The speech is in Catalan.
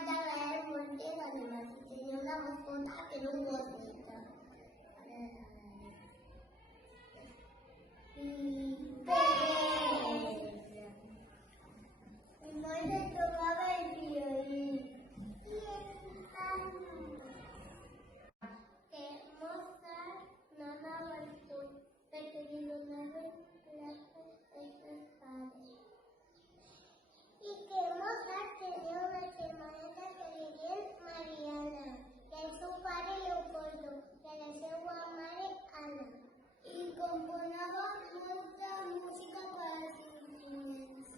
allà era moltes animals i tenia una mascota que era un gos negre. I no se tocava el violí. Que Mozart no anava al sud perquè li donaven classes els seus pares. I que Mozart tenia una germaneta que li deien Mariana, i el seu pare Leopoldo, i la seva mare Anna. I componava molta música per als instruments.